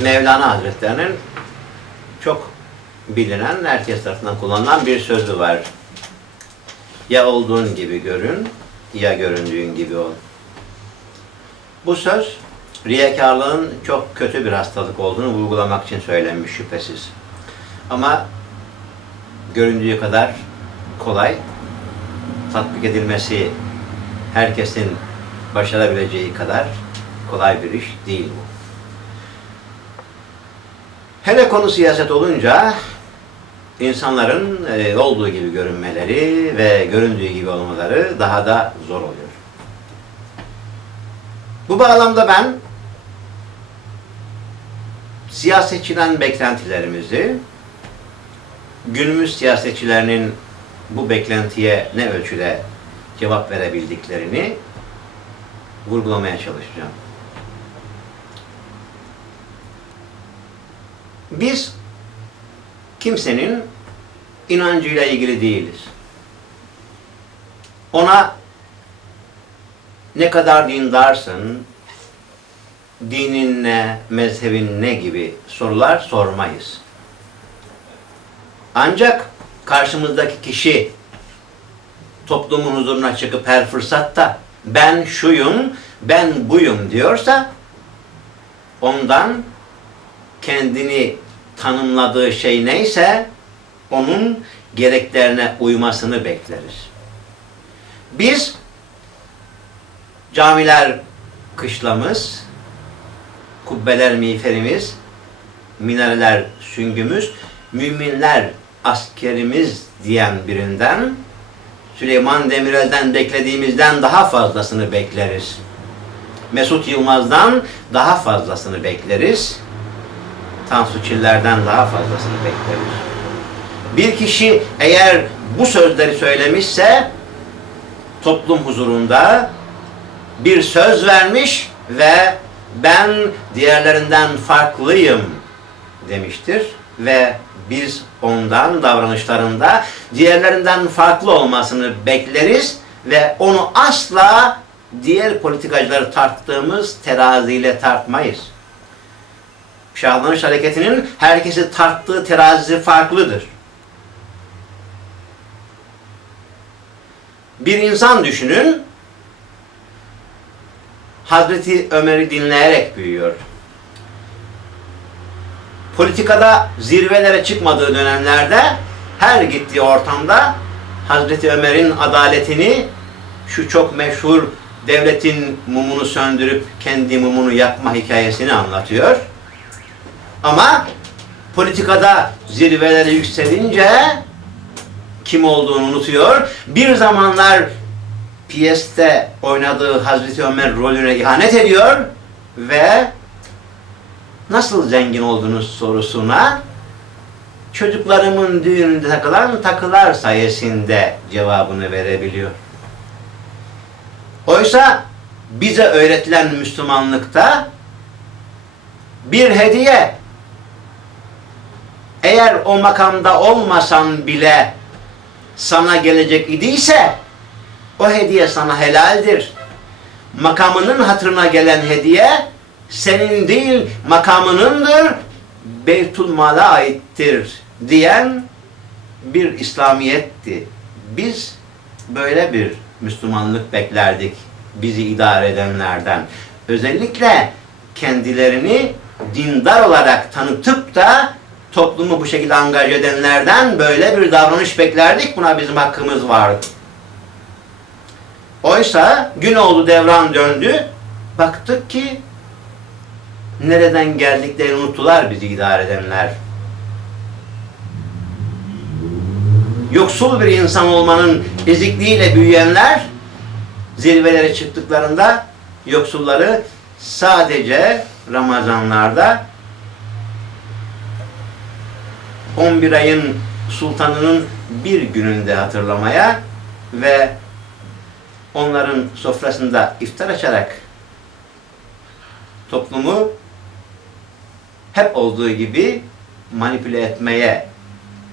Mevlana Hazretlerinin çok bilinen, herkes tarafından kullanılan bir sözü var. Ya olduğun gibi görün, ya göründüğün gibi ol. Bu söz, riyakarlığın çok kötü bir hastalık olduğunu vurgulamak için söylenmiş şüphesiz. Ama göründüğü kadar kolay, tatbik edilmesi herkesin başarabileceği kadar kolay bir iş değil bu. Hele konu siyaset olunca insanların e, olduğu gibi görünmeleri ve göründüğü gibi olmaları daha da zor oluyor. Bu bağlamda ben siyasetçiden beklentilerimizi, günümüz siyasetçilerinin bu beklentiye ne ölçüde cevap verebildiklerini vurgulamaya çalışacağım. Biz kimsenin inancıyla ilgili değiliz. Ona ne kadar dindarsın, dinin ne, mezhebin ne gibi sorular sormayız. Ancak karşımızdaki kişi toplumun huzuruna çıkıp her fırsatta ben şuyum, ben buyum diyorsa ondan kendini tanımladığı şey neyse onun gereklerine uymasını bekleriz. Biz camiler kışlamız, kubbeler miğferimiz, minareler süngümüz, müminler askerimiz diyen birinden Süleyman Demirel'den beklediğimizden daha fazlasını bekleriz. Mesut Yılmaz'dan daha fazlasını bekleriz. Tansu Çiller'den daha fazlasını bekleriz. Bir kişi eğer bu sözleri söylemişse toplum huzurunda bir söz vermiş ve ben diğerlerinden farklıyım demiştir ve biz ondan davranışlarında diğerlerinden farklı olmasını bekleriz ve onu asla diğer politikacıları tarttığımız teraziyle tartmayız. Şahlanış hareketinin herkesi tarttığı terazisi farklıdır. Bir insan düşünün, Hazreti Ömer'i dinleyerek büyüyor. Politikada zirvelere çıkmadığı dönemlerde her gittiği ortamda Hazreti Ömer'in adaletini şu çok meşhur devletin mumunu söndürüp kendi mumunu yakma hikayesini anlatıyor. Ama politikada zirvelere yükselince kim olduğunu unutuyor. Bir zamanlar piyeste oynadığı Hazreti Ömer rolüne ihanet ediyor ve nasıl zengin oldunuz sorusuna çocuklarımın düğününde takılan takılar sayesinde cevabını verebiliyor. Oysa bize öğretilen Müslümanlıkta bir hediye eğer o makamda olmasan bile sana gelecek idiyse o hediye sana helaldir. Makamının hatırına gelen hediye senin değil makamınındır, Beytul Mal'a aittir diyen bir İslamiyetti. Biz böyle bir Müslümanlık beklerdik bizi idare edenlerden. Özellikle kendilerini dindar olarak tanıtıp da toplumu bu şekilde angaj edenlerden böyle bir davranış beklerdik. Buna bizim hakkımız vardı. Oysa gün oldu devran döndü. Baktık ki nereden geldiklerini unuttular bizi idare edenler. Yoksul bir insan olmanın ezikliğiyle büyüyenler zirvelere çıktıklarında yoksulları sadece Ramazanlarda 11 ayın sultanının bir gününde hatırlamaya ve onların sofrasında iftar açarak toplumu hep olduğu gibi manipüle etmeye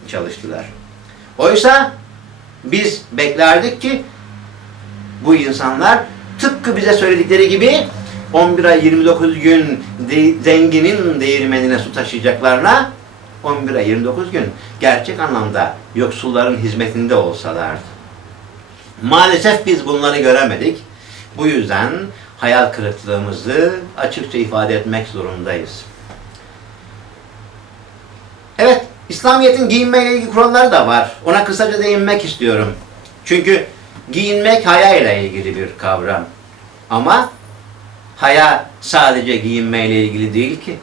çalıştılar. Oysa biz beklerdik ki bu insanlar tıpkı bize söyledikleri gibi 11 ay 29 gün de- zenginin değirmenine su taşıyacaklarına 11 ay 29 gün gerçek anlamda yoksulların hizmetinde olsalardı. Maalesef biz bunları göremedik. Bu yüzden hayal kırıklığımızı açıkça ifade etmek zorundayız. Evet, İslamiyet'in giyinmeyle ilgili kuralları da var. Ona kısaca değinmek istiyorum. Çünkü giyinmek haya ile ilgili bir kavram. Ama haya sadece giyinmeyle ilgili değil ki.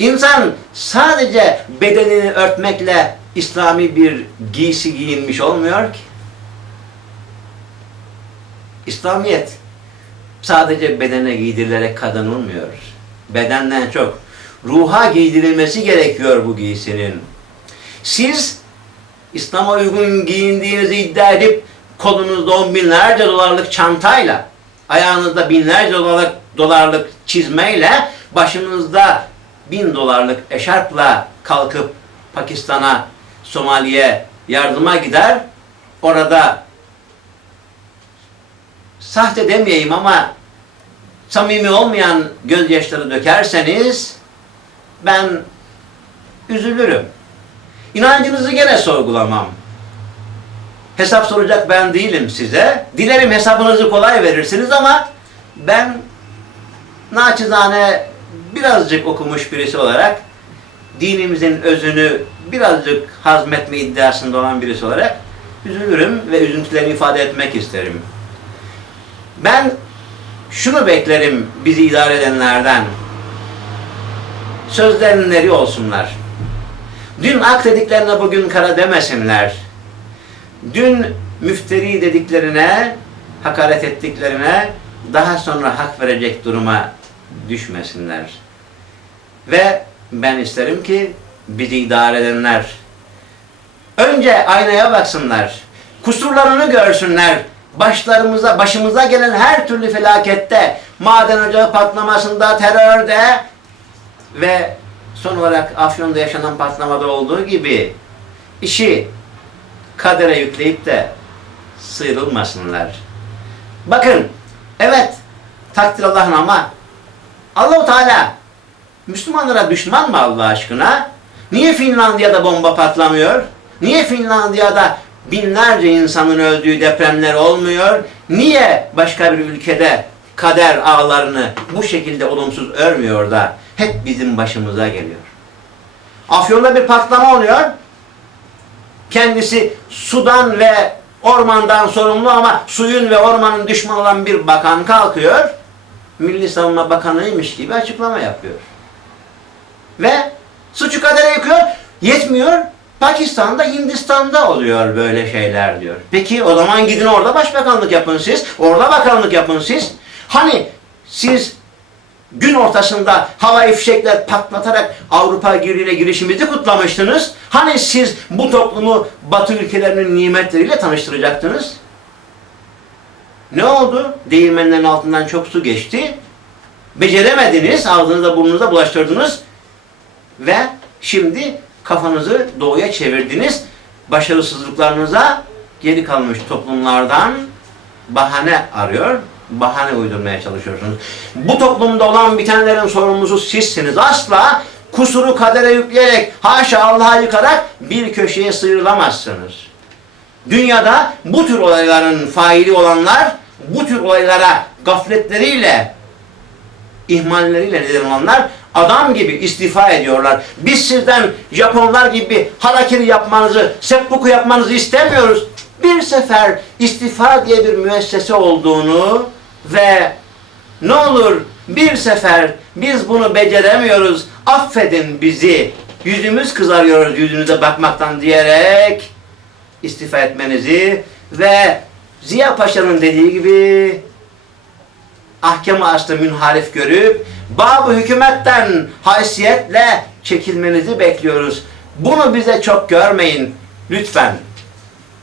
İnsan sadece bedenini örtmekle İslami bir giysi giyinmiş olmuyor ki. İslamiyet sadece bedene giydirilerek kazanılmıyor. Bedenden çok ruha giydirilmesi gerekiyor bu giysinin. Siz İslam'a uygun giyindiğinizi iddia edip kolunuzda on binlerce dolarlık çantayla, ayağınızda binlerce dolarlık, dolarlık çizmeyle, başınızda bin dolarlık eşarpla kalkıp Pakistan'a, Somali'ye yardıma gider. Orada sahte demeyeyim ama samimi olmayan gözyaşları dökerseniz ben üzülürüm. İnancınızı gene sorgulamam. Hesap soracak ben değilim size. Dilerim hesabınızı kolay verirsiniz ama ben naçizane birazcık okumuş birisi olarak dinimizin özünü birazcık hazmetme iddiasında olan birisi olarak üzülürüm ve üzüntülerimi ifade etmek isterim. Ben şunu beklerim bizi idare edenlerden. Sözlerinin eri olsunlar. Dün ak dediklerine bugün kara demesinler. Dün müfteri dediklerine, hakaret ettiklerine daha sonra hak verecek duruma düşmesinler. Ve ben isterim ki bizi idare edenler önce aynaya baksınlar. Kusurlarını görsünler. Başlarımıza, başımıza gelen her türlü felakette, maden ocağı patlamasında, terörde ve son olarak Afyon'da yaşanan patlamada olduğu gibi işi kadere yükleyip de sıyrılmasınlar. Bakın, evet takdir Allah'ın ama Allahu Teala Müslümanlara düşman mı Allah aşkına? Niye Finlandiya'da bomba patlamıyor? Niye Finlandiya'da binlerce insanın öldüğü depremler olmuyor? Niye başka bir ülkede kader ağlarını bu şekilde olumsuz örmüyor da hep bizim başımıza geliyor? Afyon'da bir patlama oluyor. Kendisi sudan ve ormandan sorumlu ama suyun ve ormanın düşmanı olan bir bakan kalkıyor. Milli Savunma Bakanıymış gibi açıklama yapıyor. Ve suçu kadere yıkıyor. Yetmiyor. Pakistan'da, Hindistan'da oluyor böyle şeyler diyor. Peki o zaman gidin orada başbakanlık yapın siz. Orada bakanlık yapın siz. Hani siz gün ortasında havai fişekler patlatarak Avrupa Birliği'ne girişimizi kutlamıştınız. Hani siz bu toplumu Batı ülkelerinin nimetleriyle tanıştıracaktınız? Ne oldu? Değirmenlerin altından çok su geçti. Beceremediniz, ağzınıza burnunuza bulaştırdınız. Ve şimdi kafanızı doğuya çevirdiniz. Başarısızlıklarınıza geri kalmış toplumlardan bahane arıyor, bahane uydurmaya çalışıyorsunuz. Bu toplumda olan bitenlerin sorumlusu sizsiniz. Asla kusuru kadere yükleyerek, haşa Allah'a yıkarak bir köşeye sıyrılamazsınız. Dünyada bu tür olayların faili olanlar, bu tür olaylara gafletleriyle, ihmalleriyle neden olanlar adam gibi istifa ediyorlar. Biz sizden Japonlar gibi harakiri yapmanızı, seppuku yapmanızı istemiyoruz. Bir sefer istifa diye bir müessese olduğunu ve ne olur bir sefer biz bunu beceremiyoruz, affedin bizi, yüzümüz kızarıyoruz yüzünüze bakmaktan diyerek istifa etmenizi ve Ziya Paşa'nın dediği gibi ahkam-ı aslı münharif görüp babı hükümetten haysiyetle çekilmenizi bekliyoruz. Bunu bize çok görmeyin lütfen.